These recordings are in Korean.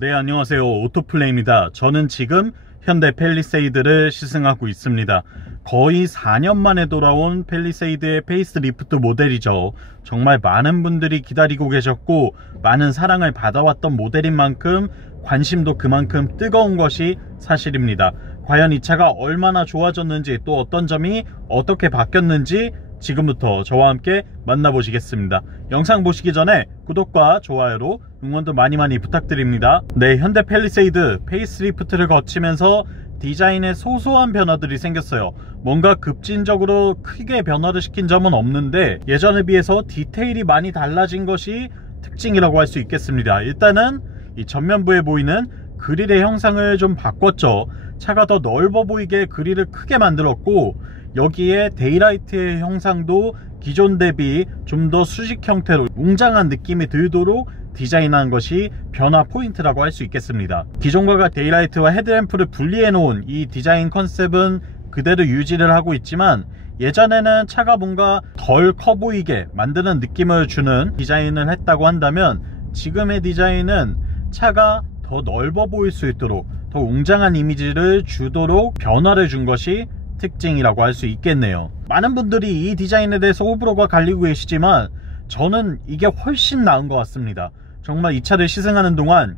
네, 안녕하세요. 오토플레이입니다. 저는 지금 현대 팰리세이드를 시승하고 있습니다. 거의 4년 만에 돌아온 팰리세이드의 페이스리프트 모델이죠. 정말 많은 분들이 기다리고 계셨고 많은 사랑을 받아왔던 모델인 만큼 관심도 그만큼 뜨거운 것이 사실입니다. 과연 이 차가 얼마나 좋아졌는지, 또 어떤 점이 어떻게 바뀌었는지 지금부터 저와 함께 만나보시겠습니다. 영상 보시기 전에 구독과 좋아요로 응원도 많이 부탁드립니다. 네, 현대 팰리세이드 페이스리프트를 거치면서 디자인에 소소한 변화들이 생겼어요. 뭔가 급진적으로 크게 변화를 시킨 점은 없는데 예전에 비해서 디테일이 많이 달라진 것이 특징이라고 할 수 있겠습니다. 일단은 이 전면부에 보이는 그릴의 형상을 좀 바꿨죠. 차가 더 넓어 보이게 그릴을 크게 만들었고, 여기에 데이라이트의 형상도 기존 대비 좀 더 수직 형태로 웅장한 느낌이 들도록 디자인한 것이 변화 포인트라고 할 수 있겠습니다. 기존과 데이라이트와 헤드램프를 분리해 놓은 이 디자인 컨셉은 그대로 유지를 하고 있지만, 예전에는 차가 뭔가 덜 커 보이게 만드는 느낌을 주는 디자인을 했다고 한다면, 지금의 디자인은 차가 더 넓어 보일 수 있도록 더 웅장한 이미지를 주도록 변화를 준 것이 특징이라고 할 수 있겠네요. 많은 분들이 이 디자인에 대해서 호불호가 갈리고 계시지만 저는 이게 훨씬 나은 것 같습니다. 정말 이 차를 시승하는 동안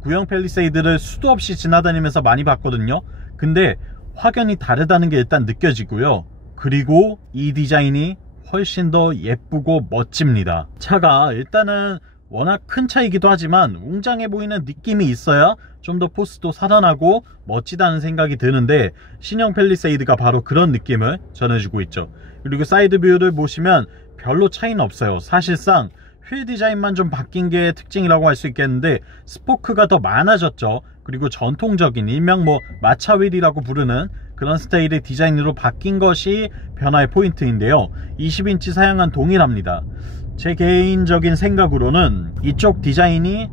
구형 팰리세이드를 수도 없이 지나다니면서 많이 봤거든요. 근데 확연히 다르다는 게 일단 느껴지고요. 그리고 이 디자인이 훨씬 더 예쁘고 멋집니다. 차가 일단은 워낙 큰 차이기도 하지만 웅장해 보이는 느낌이 있어야 좀 더 포스도 살아나고 멋지다는 생각이 드는데, 신형 팰리세이드가 바로 그런 느낌을 전해주고 있죠. 그리고 사이드 뷰를 보시면 별로 차이는 없어요. 사실상 휠 디자인만 좀 바뀐 게 특징이라고 할 수 있겠는데, 스포크가 더 많아졌죠. 그리고 전통적인 일명 마차 휠이라고 부르는 그런 스타일의 디자인으로 바뀐 것이 변화의 포인트인데요. 20인치 사양은 동일합니다. 제 개인적인 생각으로는 이쪽 디자인이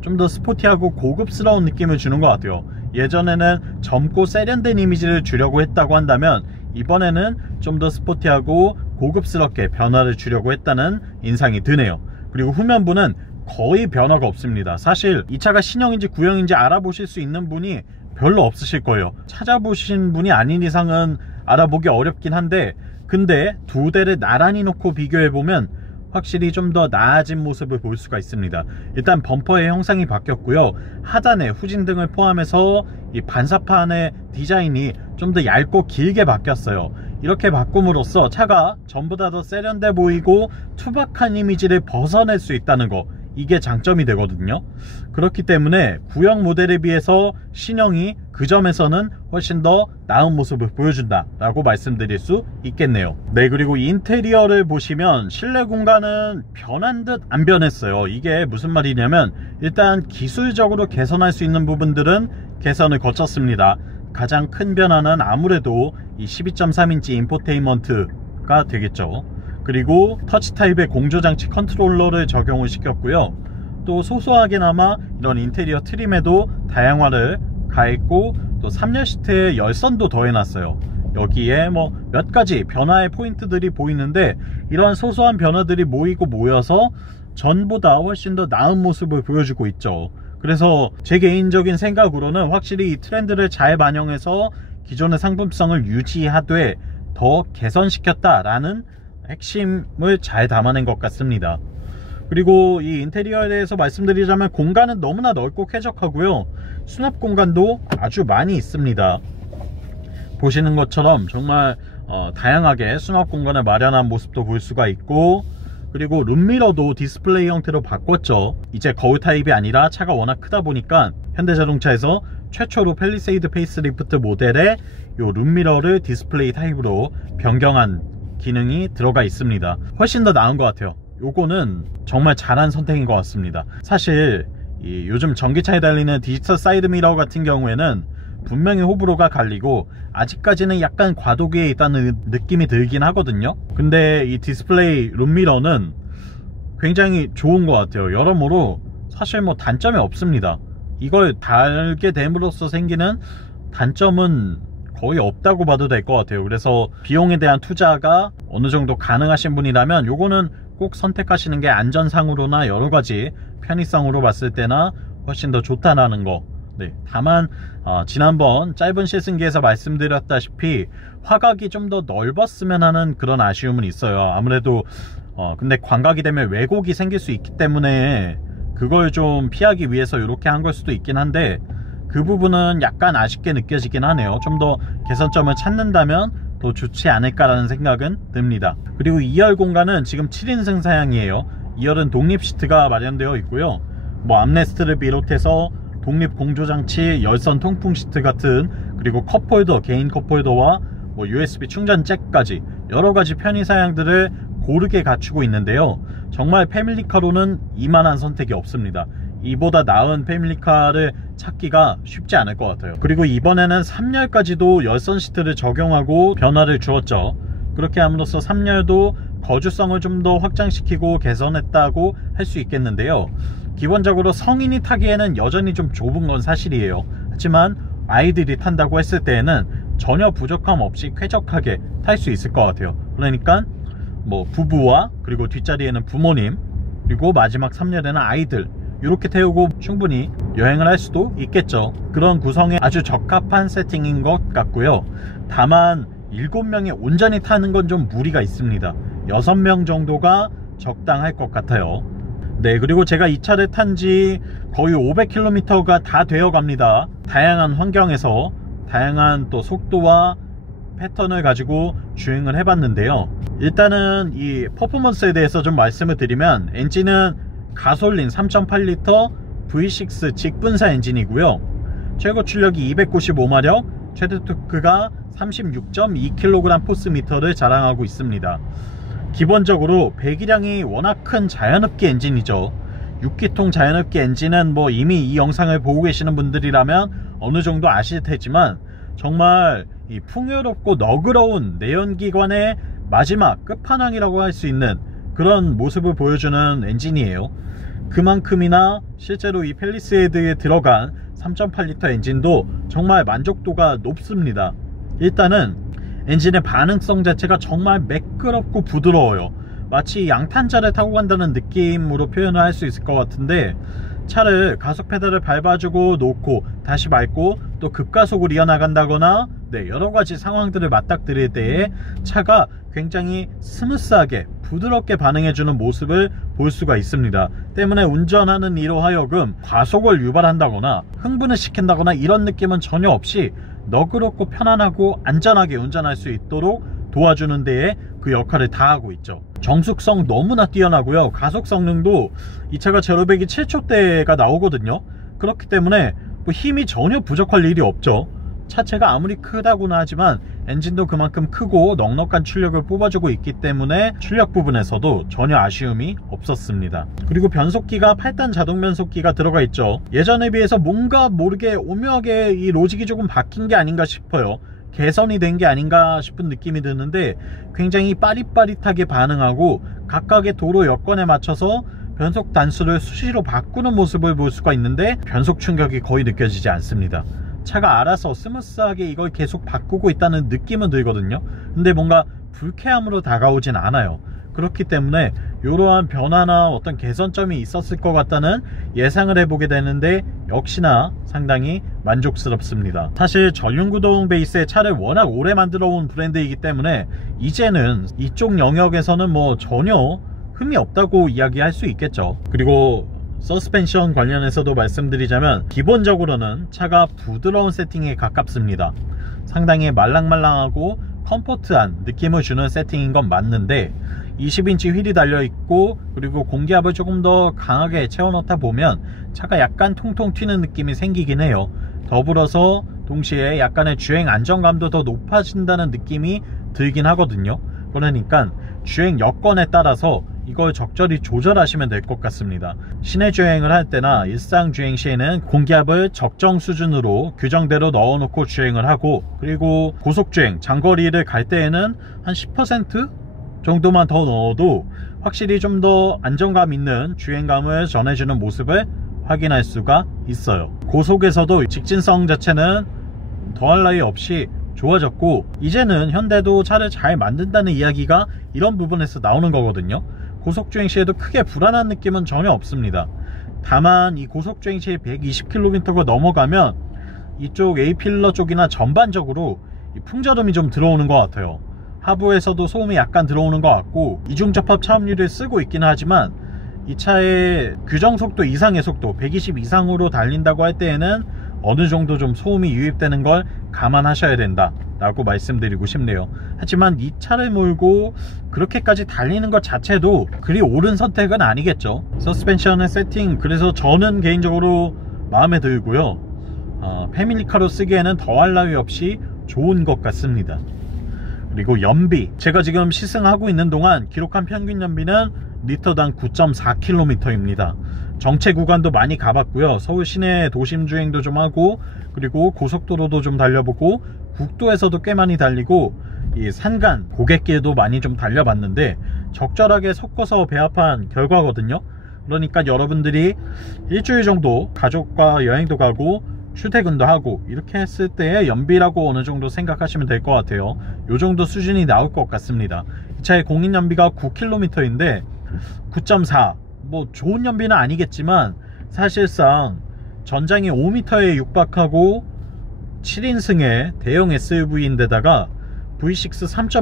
좀 더 스포티하고 고급스러운 느낌을 주는 것 같아요. 예전에는 젊고 세련된 이미지를 주려고 했다고 한다면, 이번에는 좀 더 스포티하고 고급스럽게 변화를 주려고 했다는 인상이 드네요. 그리고 후면부는 거의 변화가 없습니다. 사실 이 차가 신형인지 구형인지 알아보실 수 있는 분이 별로 없으실 거예요. 찾아보신 분이 아닌 이상은 알아보기 어렵긴 한데, 근데 두 대를 나란히 놓고 비교해보면 확실히 좀 더 나아진 모습을 볼 수가 있습니다. 일단 범퍼의 형상이 바뀌었고요. 하단에 후진등을 포함해서 이 반사판의 디자인이 좀 더 얇고 길게 바뀌었어요. 이렇게 바꿈으로써 차가 전보다 더 세련돼 보이고 투박한 이미지를 벗어낼 수 있다는 거, 이게 장점이 되거든요. 그렇기 때문에 구형 모델에 비해서 신형이 그 점에서는 훨씬 더 나은 모습을 보여준다 라고 말씀드릴 수 있겠네요. 네, 그리고 인테리어를 보시면 실내 공간은 변한 듯 안 변했어요. 이게 무슨 말이냐면, 일단 기술적으로 개선할 수 있는 부분들은 개선을 거쳤습니다. 가장 큰 변화는 아무래도 이 12.3인치 인포테인먼트가 되겠죠. 그리고 터치 타입의 공조장치 컨트롤러를 적용을 시켰고요. 또 소소하게나마 이런 인테리어 트림에도 다양화를 가했고, 또 3열 시트에 열선도 더해놨어요. 여기에 몇 가지 변화의 포인트들이 보이는데, 이러한 소소한 변화들이 모이고 모여서 전보다 훨씬 더 나은 모습을 보여주고 있죠. 그래서 제 개인적인 생각으로는 확실히 이 트렌드를 잘 반영해서 기존의 상품성을 유지하되 더 개선시켰다라는 핵심을 잘 담아낸 것 같습니다. 그리고 이 인테리어에 대해서 말씀드리자면, 공간은 너무나 넓고 쾌적하고요. 수납 공간도 아주 많이 있습니다. 보시는 것처럼 정말 다양하게 수납 공간을 마련한 모습도 볼 수가 있고, 그리고 룸미러도 디스플레이 형태로 바꿨죠. 이제 거울 타입이 아니라 차가 워낙 크다 보니까 현대자동차에서 최초로 팰리세이드 페이스리프트 모델에 이 룸미러를 디스플레이 타입으로 변경한 기능이 들어가 있습니다. 훨씬 더 나은 것 같아요. 요거는 정말 잘한 선택인 것 같습니다. 사실 요즘 전기차에 달리는 디지털 사이드미러 같은 경우에는 분명히 호불호가 갈리고 아직까지는 약간 과도기에 있다는 느낌이 들긴 하거든요. 근데 이 디스플레이 룸미러는 굉장히 좋은 것 같아요. 여러모로 사실 단점이 없습니다. 이걸 달게 됨으로써 생기는 단점은 거의 없다고 봐도 될 것 같아요. 그래서 비용에 대한 투자가 어느 정도 가능하신 분이라면 요거는 꼭 선택하시는 게 안전상으로나 여러가지 편의성으로 봤을 때나 훨씬 더 좋다라는 거. 네, 다만 지난번 짧은 시승기에서 말씀드렸다시피 화각이 좀 더 넓었으면 하는 그런 아쉬움은 있어요. 아무래도 근데 광각이 되면 왜곡이 생길 수 있기 때문에 그걸 좀 피하기 위해서 이렇게 한 걸 수도 있긴 한데, 그 부분은 약간 아쉽게 느껴지긴 하네요. 좀 더 개선점을 찾는다면 더 좋지 않을까라는 생각은 듭니다. 그리고 2열 공간은 지금 7인승 사양이에요. 2열은 독립 시트가 마련되어 있고요. 뭐 암레스트를 비롯해서 독립 공조장치, 열선 통풍 시트 같은, 그리고 컵홀더, 개인 컵홀더와 뭐 USB 충전 잭까지 여러가지 편의 사양들을 고르게 갖추고 있는데요. 정말 패밀리카로는 이만한 선택이 없습니다. 이보다 나은 패밀리카를 찾기가 쉽지 않을 것 같아요. 그리고 이번에는 3열까지도 열선 시트를 적용하고 변화를 주었죠. 그렇게 함으로써 3열도 거주성을 좀 더 확장시키고 개선했다고 할 수 있겠는데요. 기본적으로 성인이 타기에는 여전히 좀 좁은 건 사실이에요. 하지만 아이들이 탄다고 했을 때에는 전혀 부족함 없이 쾌적하게 탈 수 있을 것 같아요. 그러니까 뭐 부부와 그리고 뒷자리에는 부모님, 그리고 마지막 3열에는 아이들, 이렇게 태우고 충분히 여행을 할 수도 있겠죠. 그런 구성에 아주 적합한 세팅인 것 같고요. 다만 7명이 온전히 타는 건 좀 무리가 있습니다. 6명 정도가 적당할 것 같아요. 네, 그리고 제가 이 차를 탄지 거의 500km가 다 되어 갑니다. 다양한 환경에서 다양한 또 속도와 패턴을 가지고 주행을 해봤는데요. 일단은 이 퍼포먼스에 대해서 좀 말씀을 드리면, 엔진은 가솔린 3.8L V6 직분사 엔진이고요. 최고 출력이 295마력, 최대 토크가 36.2kg포스미터를 자랑하고 있습니다. 기본적으로 배기량이 워낙 큰 자연흡기 엔진이죠. 6기통 자연흡기 엔진은 뭐 이미 이 영상을 보고 계시는 분들이라면 어느 정도 아실 테지만, 정말 이 풍요롭고 너그러운 내연기관의 마지막 끝판왕이라고 할 수 있는 그런 모습을 보여주는 엔진이에요. 그만큼이나 실제로 이 팰리세이드에 들어간 3.8L 엔진도 정말 만족도가 높습니다. 일단은 엔진의 반응성 자체가 정말 매끄럽고 부드러워요. 마치 양탄자를 타고 간다는 느낌으로 표현을 할 수 있을 것 같은데, 차를 가속 페달을 밟아주고 놓고 다시 밟고 또 급가속을 이어나간다거나 여러가지 상황들을 맞닥뜨릴 때에 차가 굉장히 스무스하게 부드럽게 반응해주는 모습을 볼 수가 있습니다. 때문에 운전하는 이로 하여금 과속을 유발한다거나 흥분을 시킨다거나 이런 느낌은 전혀 없이 너그럽고 편안하고 안전하게 운전할 수 있도록 도와주는 데에 그 역할을 다하고 있죠. 정숙성 너무나 뛰어나고요. 가속 성능도 이 차가 제로백이 7초대가 나오거든요. 그렇기 때문에 뭐 힘이 전혀 부족할 일이 없죠. 차체가 아무리 크다고는 하지만 엔진도 그만큼 크고 넉넉한 출력을 뽑아주고 있기 때문에 출력 부분에서도 전혀 아쉬움이 없었습니다. 그리고 변속기가 8단 자동 변속기가 들어가 있죠. 예전에 비해서 뭔가 모르게 오묘하게 이 로직이 조금 바뀐 게 아닌가 싶어요. 개선이 된 게 아닌가 싶은 느낌이 드는데, 굉장히 빠릿빠릿하게 반응하고 각각의 도로 여건에 맞춰서 변속 단수를 수시로 바꾸는 모습을 볼 수가 있는데, 변속 충격이 거의 느껴지지 않습니다. 차가 알아서 스무스하게 이걸 계속 바꾸고 있다는 느낌은 들거든요. 근데 뭔가 불쾌함으로 다가오진 않아요. 그렇기 때문에 이러한 변화나 어떤 개선점이 있었을 것 같다는 예상을 해보게 되는데, 역시나 상당히 만족스럽습니다. 사실 전륜구동 베이스의 차를 워낙 오래 만들어 온 브랜드이기 때문에 이제는 이쪽 영역에서는 뭐 전혀 흠이 없다고 이야기할 수 있겠죠. 그리고 서스펜션 관련해서도 말씀드리자면, 기본적으로는 차가 부드러운 세팅에 가깝습니다. 상당히 말랑말랑하고 컴포트한 느낌을 주는 세팅인 건 맞는데, 20인치 휠이 달려있고 그리고 공기압을 조금 더 강하게 채워넣다 보면 차가 약간 통통 튀는 느낌이 생기긴 해요. 더불어서 동시에 약간의 주행 안정감도 더 높아진다는 느낌이 들긴 하거든요. 그러니까 주행 여건에 따라서 이걸 적절히 조절하시면 될 것 같습니다. 시내 주행을 할 때나 일상 주행 시에는 공기압을 적정 수준으로 규정대로 넣어놓고 주행을 하고, 그리고 고속주행, 장거리를 갈 때에는 한 10% 정도만 더 넣어도 확실히 좀 더 안정감 있는 주행감을 전해주는 모습을 확인할 수가 있어요. 고속에서도 직진성 자체는 더할 나위 없이 좋아졌고, 이제는 현대도 차를 잘 만든다는 이야기가 이런 부분에서 나오는 거거든요. 고속주행 시에도 크게 불안한 느낌은 전혀 없습니다. 다만 이 고속주행 시 120km가 넘어가면 이쪽 A필러 쪽이나 전반적으로 이 풍절음이 좀 들어오는 것 같아요. 하부에서도 소음이 약간 들어오는 것 같고, 이중접합 차음유를 쓰고 있기는 하지만 이 차의 규정속도 이상의 속도 120 이상으로 달린다고 할 때에는 어느 정도 좀 소음이 유입되는 걸 감안하셔야 된다 라고 말씀드리고 싶네요. 하지만 이 차를 몰고 그렇게까지 달리는 것 자체도 그리 옳은 선택은 아니겠죠. 서스펜션의 세팅, 그래서 저는 개인적으로 마음에 들고요. 패밀리카로 쓰기에는 더할 나위 없이 좋은 것 같습니다. 그리고 연비, 제가 지금 시승하고 있는 동안 기록한 평균 연비는 리터당 9.4km입니다. 정체 구간도 많이 가봤고요. 서울 시내 도심 주행도 좀 하고, 그리고 고속도로도 좀 달려보고, 국도에서도 꽤 많이 달리고, 이 산간 고갯길도 많이 좀 달려봤는데 적절하게 섞어서 배합한 결과거든요. 그러니까 여러분들이 일주일 정도 가족과 여행도 가고 출퇴근도 하고 이렇게 했을 때의 연비라고 어느 정도 생각하시면 될 것 같아요. 요 정도 수준이 나올 것 같습니다. 이 차의 공인연비가 9km인데 9.4, 뭐 좋은 연비는 아니겠지만 사실상 전장이 5m에 육박하고 7인승의 대형 SUV인데다가 V6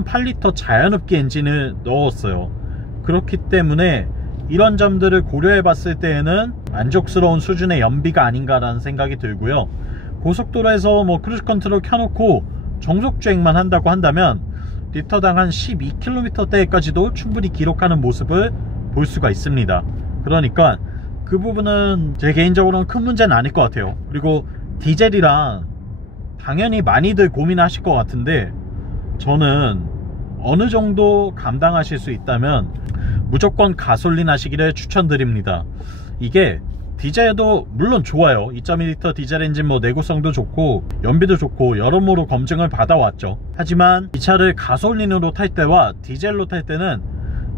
3.8L 자연흡기 엔진을 넣었어요. 그렇기 때문에 이런 점들을 고려해 봤을 때에는 만족스러운 수준의 연비가 아닌가라는 생각이 들고요. 고속도로에서 뭐 크루즈 컨트롤 켜놓고 정속주행만 한다고 한다면 리터당 한 12km대까지도 충분히 기록하는 모습을 볼 수가 있습니다. 그러니까 그 부분은 제 개인적으로는 큰 문제는 아닐 것 같아요. 그리고 디젤이랑 당연히 많이들 고민하실 것 같은데 저는 어느 정도 감당하실 수 있다면 무조건 가솔린 하시기를 추천드립니다. 이게 디젤도 물론 좋아요. 2.2L 디젤 엔진 뭐 내구성도 좋고 연비도 좋고 여러모로 검증을 받아왔죠. 하지만 이 차를 가솔린으로 탈 때와 디젤로 탈 때는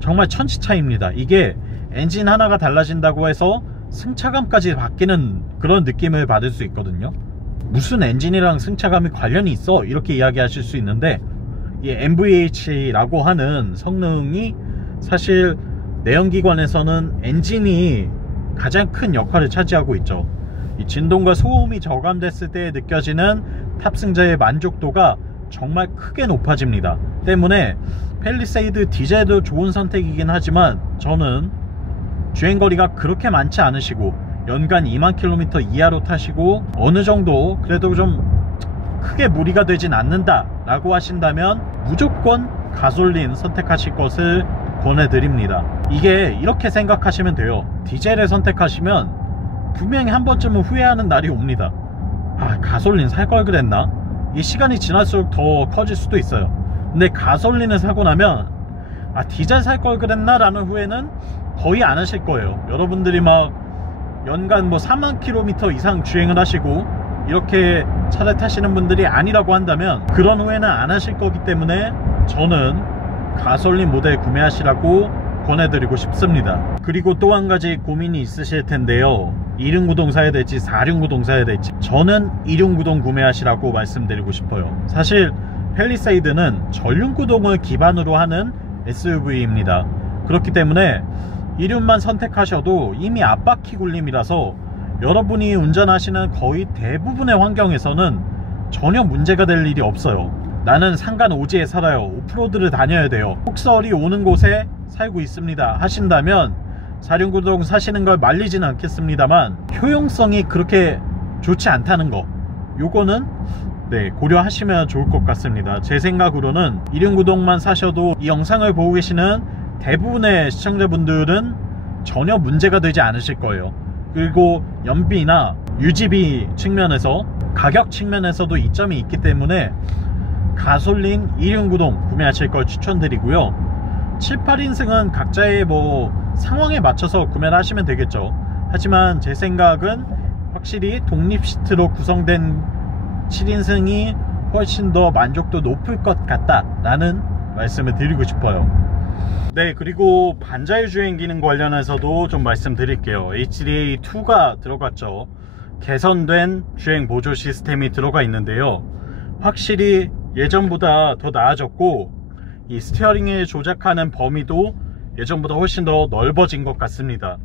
정말 천지차이입니다. 이게 엔진 하나가 달라진다고 해서 승차감까지 바뀌는 그런 느낌을 받을 수 있거든요. 무슨 엔진이랑 승차감이 관련이 있어? 이렇게 이야기하실 수 있는데 이 MVH라고 하는 성능이 사실 내연기관에서는 엔진이 가장 큰 역할을 차지하고 있죠. 이 진동과 소음이 저감됐을 때 느껴지는 탑승자의 만족도가 정말 크게 높아집니다. 때문에 팰리세이드 디젤도 좋은 선택이긴 하지만 저는 주행거리가 그렇게 많지 않으시고 연간 2만 km 이하로 타시고 어느 정도 그래도 좀 크게 무리가 되진 않는다 라고 하신다면 무조건 가솔린 선택하실 것을 권해드립니다. 이게 이렇게 생각하시면 돼요. 디젤을 선택하시면 분명히 한 번쯤은 후회하는 날이 옵니다. 아, 가솔린 살 걸 그랬나? 이 시간이 지날수록 더 커질 수도 있어요. 근데 가솔린을 사고 나면 아, 디젤 살 걸 그랬나? 라는 후회는 거의 안 하실 거예요. 여러분들이 막 연간 뭐 4만 km 이상 주행을 하시고 이렇게 차를 타시는 분들이 아니라고 한다면 그런 후회는 안 하실 거기 때문에 저는 가솔린 모델 구매하시라고 권해드리고 싶습니다. 그리고 또 한 가지 고민이 있으실 텐데요. 2륜구동 사야 될지 4륜구동 사야 될지. 저는 2륜구동 구매하시라고 말씀드리고 싶어요. 사실 팰리세이드는 전륜구동을 기반으로 하는 SUV입니다. 그렇기 때문에 2륜만 선택하셔도 이미 앞바퀴 굴림이라서 여러분이 운전하시는 거의 대부분의 환경에서는 전혀 문제가 될 일이 없어요. 나는 산간 오지에 살아요, 오프로드를 다녀야 돼요, 폭설이 오는 곳에 살고 있습니다 하신다면 4륜구동 사시는 걸 말리지는 않겠습니다만 효용성이 그렇게 좋지 않다는 거, 요거는 고려하시면 좋을 것 같습니다. 제 생각으로는 2륜구동만 사셔도 이 영상을 보고 계시는 대부분의 시청자분들은 전혀 문제가 되지 않으실 거예요. 그리고 연비나 유지비 측면에서 가격 측면에서도 이점이 있기 때문에 가솔린 2륜구동 구매하실 걸 추천드리고요. 7, 8인승은 각자의 뭐 상황에 맞춰서 구매를 하시면 되겠죠. 하지만 제 생각은 확실히 독립 시트로 구성된 7인승이 훨씬 더 만족도 높을 것 같다 라는 말씀을 드리고 싶어요. 네, 그리고 반자율 주행 기능 관련해서도 좀 말씀드릴게요. HDA2가 들어갔죠. 개선된 주행 보조 시스템이 들어가 있는데요. 확실히 예전보다 더 나아졌고 이 스티어링을 조작하는 범위도 예전보다 훨씬 더 넓어진 것 같습니다.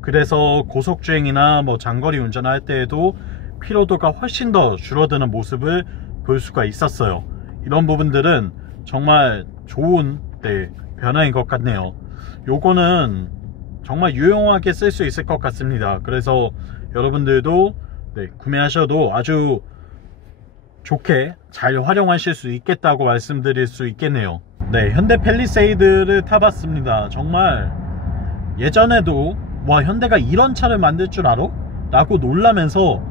그래서 고속주행이나 뭐 장거리 운전할 때에도 피로도가 훨씬 더 줄어드는 모습을 볼 수가 있었어요. 이런 부분들은 정말 좋은 변화인 것 같네요. 요거는 정말 유용하게 쓸 수 있을 것 같습니다. 그래서 여러분들도 구매하셔도 아주 좋게 잘 활용하실 수 있겠다고 말씀드릴 수 있겠네요. 현대 팰리세이드를 타봤습니다. 정말 예전에도 와, 현대가 이런 차를 만들 줄 알아? 라고 놀라면서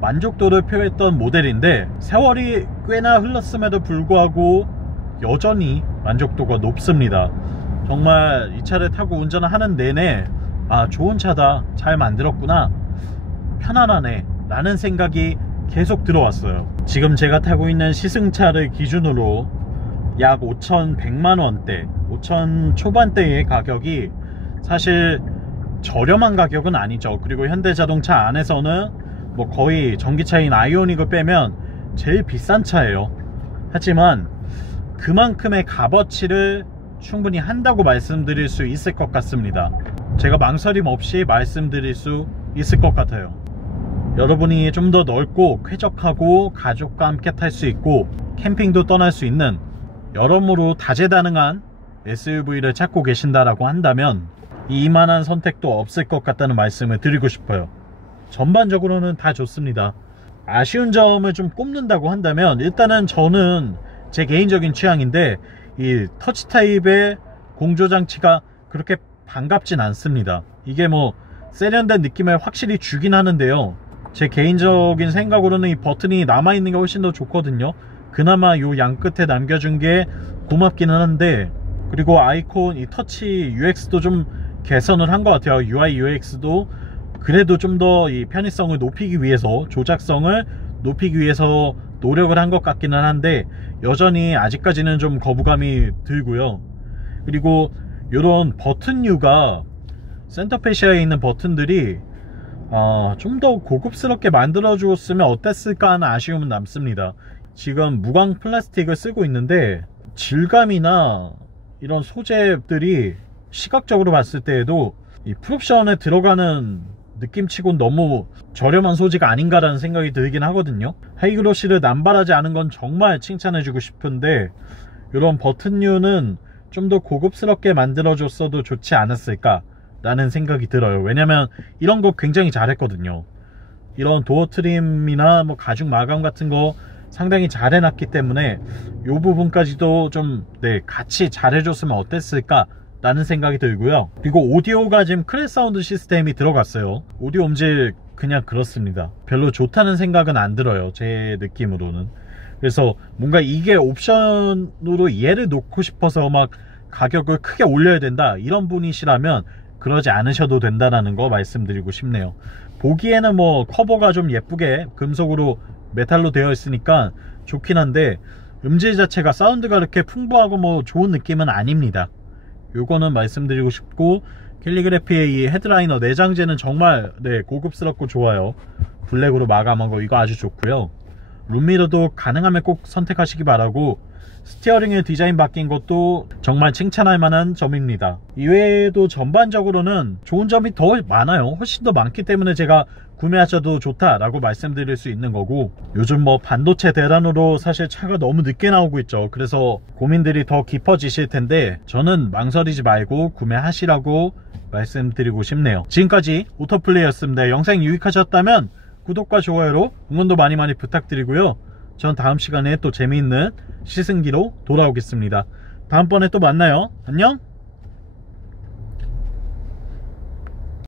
만족도를 표했던 모델인데, 세월이 꽤나 흘렀음에도 불구하고 여전히 만족도가 높습니다. 정말 이 차를 타고 운전을 하는 내내 아, 좋은 차다, 잘 만들었구나, 편안하네 라는 생각이 계속 들어왔어요. 지금 제가 타고 있는 시승차를 기준으로 약 5,100만원대 5,000 초반대의 가격이 사실 저렴한 가격은 아니죠. 그리고 현대자동차 안에서는 뭐 거의 전기차인 아이오닉을 빼면 제일 비싼 차예요. 하지만 그만큼의 값어치를 충분히 한다고 말씀드릴 수 있을 것 같습니다. 제가 망설임 없이 말씀드릴 수 있을 것 같아요. 여러분이 좀 더 넓고 쾌적하고 가족과 함께 탈 수 있고 캠핑도 떠날 수 있는 여러모로 다재다능한 SUV를 찾고 계신다라고 한다면 이만한 선택도 없을 것 같다는 말씀을 드리고 싶어요. 전반적으로는 다 좋습니다. 아쉬운 점을 좀 꼽는다고 한다면, 일단은 저는 제 개인적인 취향인데 이 터치 타입의 공조장치가 그렇게 반갑진 않습니다. 이게 뭐 세련된 느낌을 확실히 주긴 하는데요, 제 개인적인 생각으로는 이 버튼이 남아있는 게 훨씬 더 좋거든요. 그나마 요 양끝에 남겨준 게 고맙기는 한데, 그리고 아이콘 이 터치 UX도 좀 개선을 한 것 같아요. UI UX도 그래도 좀 더 이 편의성을 높이기 위해서, 조작성을 높이기 위해서 노력을 한 것 같기는 한데 여전히 아직까지는 좀 거부감이 들고요. 그리고 이런 버튼류가, 센터페시아에 있는 버튼들이 좀 더 고급스럽게 만들어 주었으면 어땠을까 하는 아쉬움은 남습니다. 지금 무광 플라스틱을 쓰고 있는데 질감이나 이런 소재들이 시각적으로 봤을 때에도 이 풀옵션에 들어가는 느낌치곤 너무 저렴한 소재가 아닌가라는 생각이 들긴 하거든요. 하이그로시를 남발하지 않은 건 정말 칭찬해주고 싶은데, 이런 버튼류는 좀 더 고급스럽게 만들어줬어도 좋지 않았을까 라는 생각이 들어요. 왜냐면 이런 거 굉장히 잘했거든요. 이런 도어 트림이나 뭐 가죽 마감 같은 거 상당히 잘 해놨기 때문에 이 부분까지도 좀 같이 잘해줬으면 어땠을까 라는 생각이 들고요. 그리고 오디오가 지금 크레 사운드 시스템이 들어갔어요. 오디오 음질 그냥 그렇습니다. 별로 좋다는 생각은 안 들어요, 제 느낌으로는. 그래서 뭔가 이게 옵션으로 얘를 놓고 싶어서 막 가격을 크게 올려야 된다 이런 분이시라면 그러지 않으셔도 된다는 거 말씀드리고 싶네요. 보기에는 뭐 커버가 좀 예쁘게 금속으로 메탈로 되어 있으니까 좋긴 한데, 음질 자체가 사운드가 그렇게 풍부하고 뭐 좋은 느낌은 아닙니다. 요거는 말씀드리고 싶고, 캘리그래피의 이 헤드라이너 내장재는 정말 고급스럽고 좋아요. 블랙으로 마감한 거 이거 아주 좋고요. 룸미러도 가능하면 꼭 선택하시기 바라고, 스티어링의 디자인 바뀐 것도 정말 칭찬할 만한 점입니다. 이외에도 전반적으로는 좋은 점이 더 많아요. 훨씬 더 많기 때문에 제가 구매하셔도 좋다라고 말씀드릴 수 있는 거고, 요즘 뭐 반도체 대란으로 사실 차가 너무 늦게 나오고 있죠. 그래서 고민들이 더 깊어지실 텐데 저는 망설이지 말고 구매하시라고 말씀드리고 싶네요. 지금까지 오토플레이였습니다. 영상 유익하셨다면 구독과 좋아요로 응원도 많이 부탁드리고요. 전 다음 시간에 또 재미있는 시승기로 돌아오겠습니다. 다음번에 또 만나요. 안녕.